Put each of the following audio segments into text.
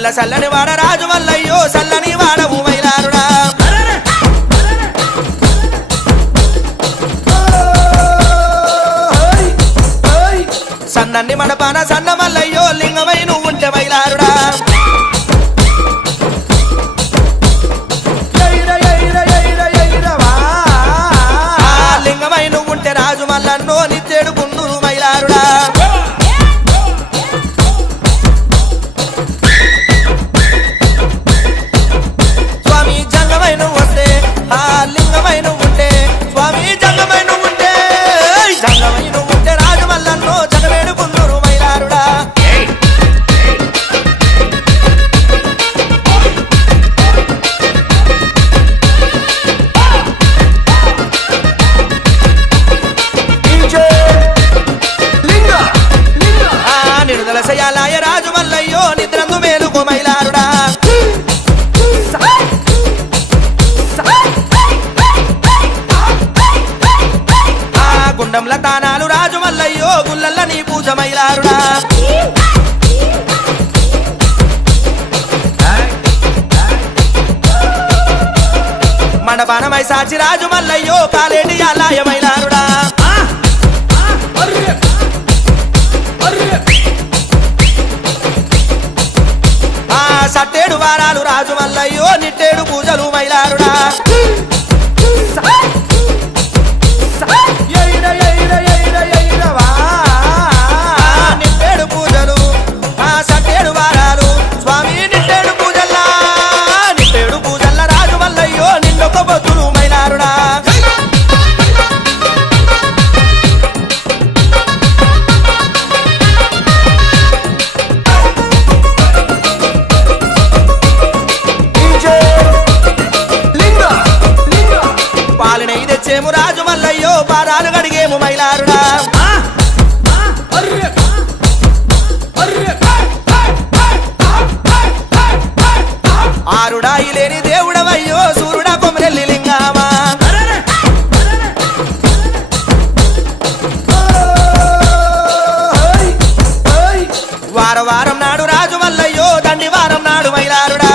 చల్ల చల్లని వాడ రాజు మల్లయ్యో చల్లని వాడవు మైలారుడా సన్నన్ని మనపాన సన్న మల్లయ్యో లింగమై నువ్వు ఉంటే మైలారుడా లింగమై నువ్వు ఉంటే రాజు మల్లన్నో నిత్యేడు గుండూరు మైలారుడా స్వామి జంగమై నువ్వు వస్తే ఆ లింగమై నువ్వు ఉంటే స్వామి జంగమై నువ్వు ఉంటే జంగమై నువ్వు ఉంటే రాజు మల్లన్నో జగవేడు గుండూరు మైలారుడా నిడుదలసయాలాయ రాజు మల్లయ్యో నిద్రందు మేలుకో మైలారుడా గుండంల తానాలు రాజు మల్లయ్యో గుల్లల్ల నీ పూజ మైలారుడా మండపానమై సాచి రాజు మల్లయ్యో కాలేటి ఆలాయ మైలారుడా సట్టేడు వారాలు రాజు మల్లయ్యో నిట్టేడు పూజలు మైలారుడా నిట్టేడు పూజలు సట్టేడు వారాలు స్వామి నిట్టేడు పూజల్లా నిట్టేడు పూజల్ల రాజు మల్లయ్యో నిన్నొక బొత్తులు మైలారుడా పాలనై తెచ్చేము రాజు మల్లయ్యో పారాలు గడిగేము మైలారుడా ఆరుడాయి లేని దేవుడవయ్యో సూర్యుడా కొమరెల్లి లింగామా వారం వారం నాడు రాజు మల్లయ్యో దండి వారం నాడు మైలారుడా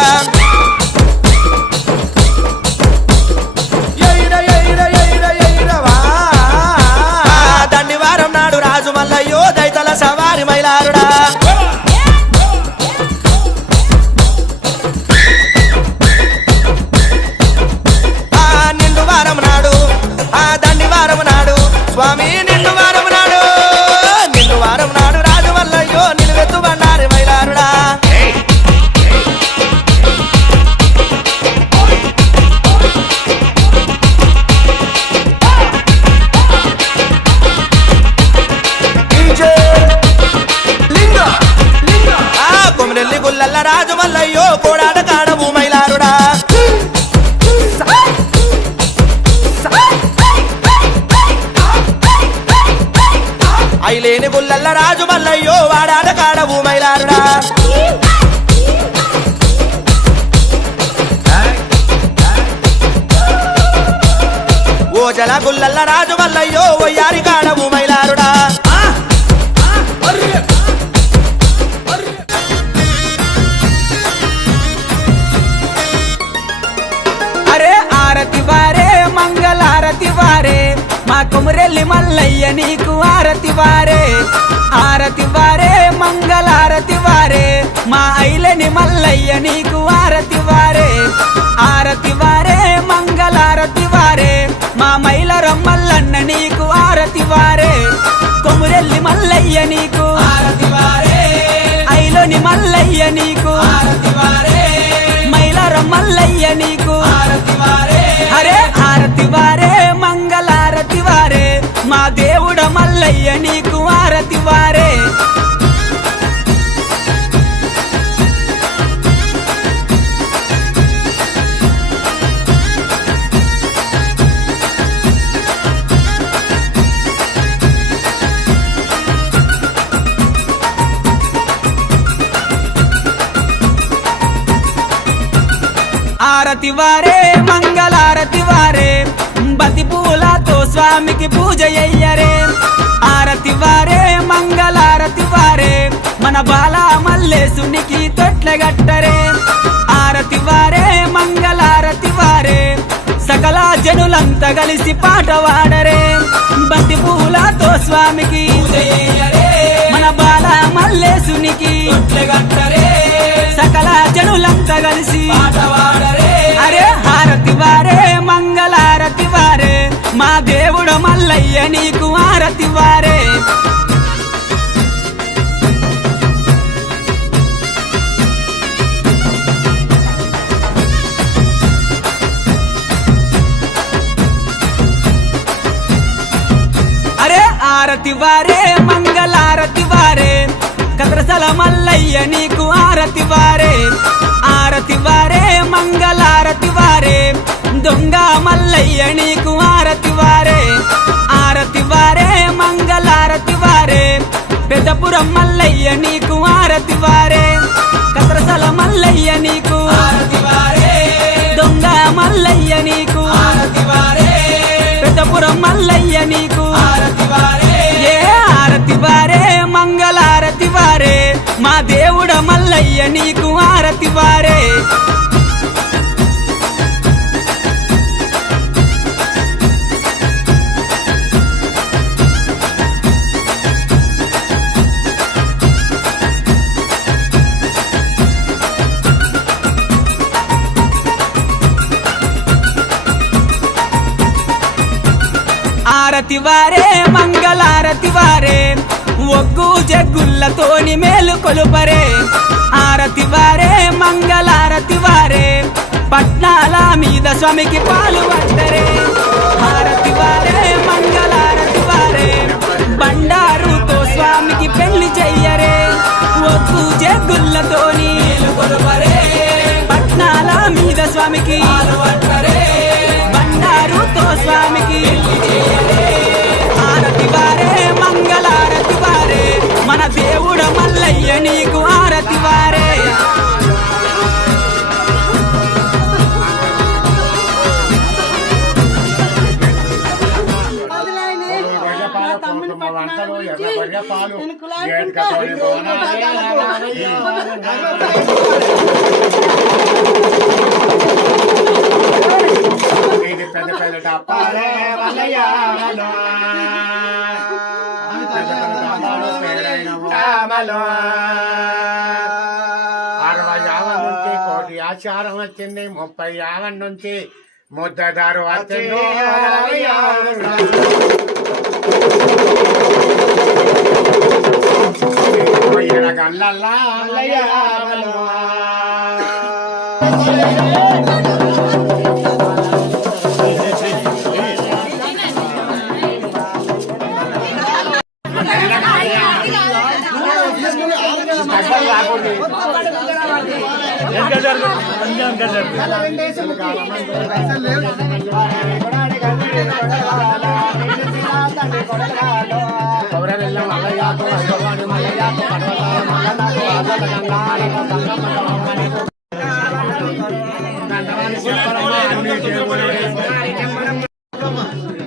దండి వారం నాడు రాజు మల్లయ్యో దైతల సవారి మైలారుడా నిండు వారం నాడు దండి వారం నాడు స్వామి నిండు వారం నాడు నిండు వారం నాడు రాజు మల్లయ్యో నిలువెత్తు బండారి మైలారుడా కొమరెల్లి గుల్లల్ల రాజు మల్లయ్యో కోడాట కాడవు మైలారుడా ఐలేని గుల్లల్ల రాజు మల్లయ్యో వాడాట కాడవు మైలారుడా ఓజల గుల్లల్ల రాజు మల్లయ్యో ఒయ్యారి కాడవు మైలారుడా ఆరతి వారే మంగళారతి వారే మా కొమరెల్లి మల్లయ్య నీకు ఆరతి వారే ఆరతి వారే మంగళారతి వారే మా ఐలేని మల్లయ్య నీకు ఆరతి వారే ఆరతి వారే మంగళారతి వారే మా మైలర మల్లన్న నీకు ఆరతి వారే కొమరెల్లి మల్లయ్య నీకు ఆరతి వారే ఐలోని మల్లయ్య నీకు ఆరతి వారే మైలర మల్లయ్య నీకు ఆరతి వారే అరే ఆరతి వారే మంగళారతి వారే మా దేవుడ మల్లయ్య నీకు ఆరతి వారే ఆరతి వారే మంగళారతి వారే బతి పూలతో స్వామికి పూజ అయ్యరే ఆరతి వారే మంగళారతి వారే మన బాల మల్లేశునికి తొట్లగట్టరే ఆరతి వారే మంగళారతి వారే సకల జనులంతా కలిసి పాట వాడరే బంతి పూలతో స్వామికి మన బాల మల్లేశునికి సకల జనులంతా కలిసి పాట వాడరే అరే హారతి వారే మంగళారతి వారే మా దేవుడు మల్లయ్య నీకు ఆరతి వారే ఆరతి వారే మంగళారతి వారే కత్రసల మల్లయ్య నీకు ఆరతి వారే ఆరతి వారే మంగళారతి వారే దొంగ మల్లయ్య నీకు ఆరతి వారే ఆరతి వారే మంగళారతి వారే పెద్దపురం మల్లయ్య నీకు ఆరతి వారే కత్రసల మల్లయ్య నీకు ఆరతి వారే దొంగ మల్లయ్య నీకు ఆరతి వారే పెద్దపురం మల్లయ్య నీకు ఆరతి వారే ఏ ఆరతి వారే మంగళారతి వారే మా దేవుడ మల్లయ్య నీకు ఆరతి వారే ఆరతి వారే మంగళారతి వారే ఒగ్గు జగ్గుల్లతోని మేలు కొలుపరే ఆరతి వారే మంగళారతి వారే పట్నాల మీద స్వామికి పాలు పట్టరే ఆరతి వారే మంగళారతి వారే బండారుతో స్వామికి పెళ్లి చెయ్యరే ఒగ్గు జగ్గుల్లతోని కొలుపరే పట్నాల మీద స్వామికి పాలు పట్టరే బండారుతో స్వామికి ఆరతి వారే మంగళారతి వారే మన దేవుడ మల్లయ్య నీకు ఆరతి వారే పెద్ద పెద్ద డప్పాలే మల్లయ్య కోటి ఆచారం వచ్చింది 30 యావన్ నుంచి ముద్దదారు వచ్చింది గల్లల్లా మల్లయ్య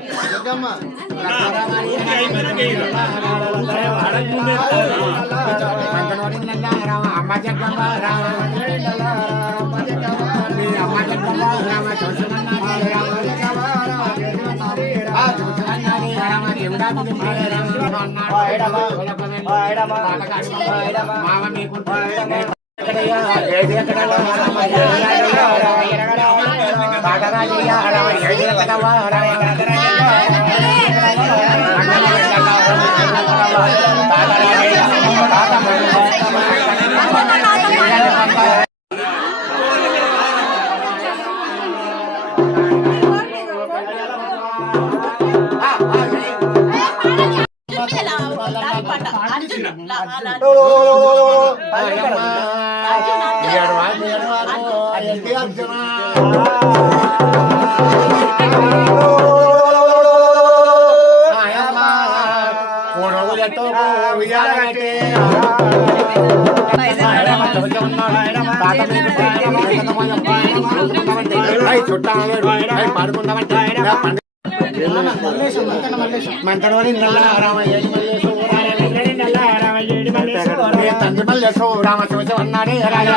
అమ్మ జగ్గమ్మ అమ్మ జగ్గమ్మ రామ మామ మీకు మంతనోని నల్ల రామయ్య ఏ తండ్రి మళ్ళీ రామ చూసి ఉన్నాడే రాజా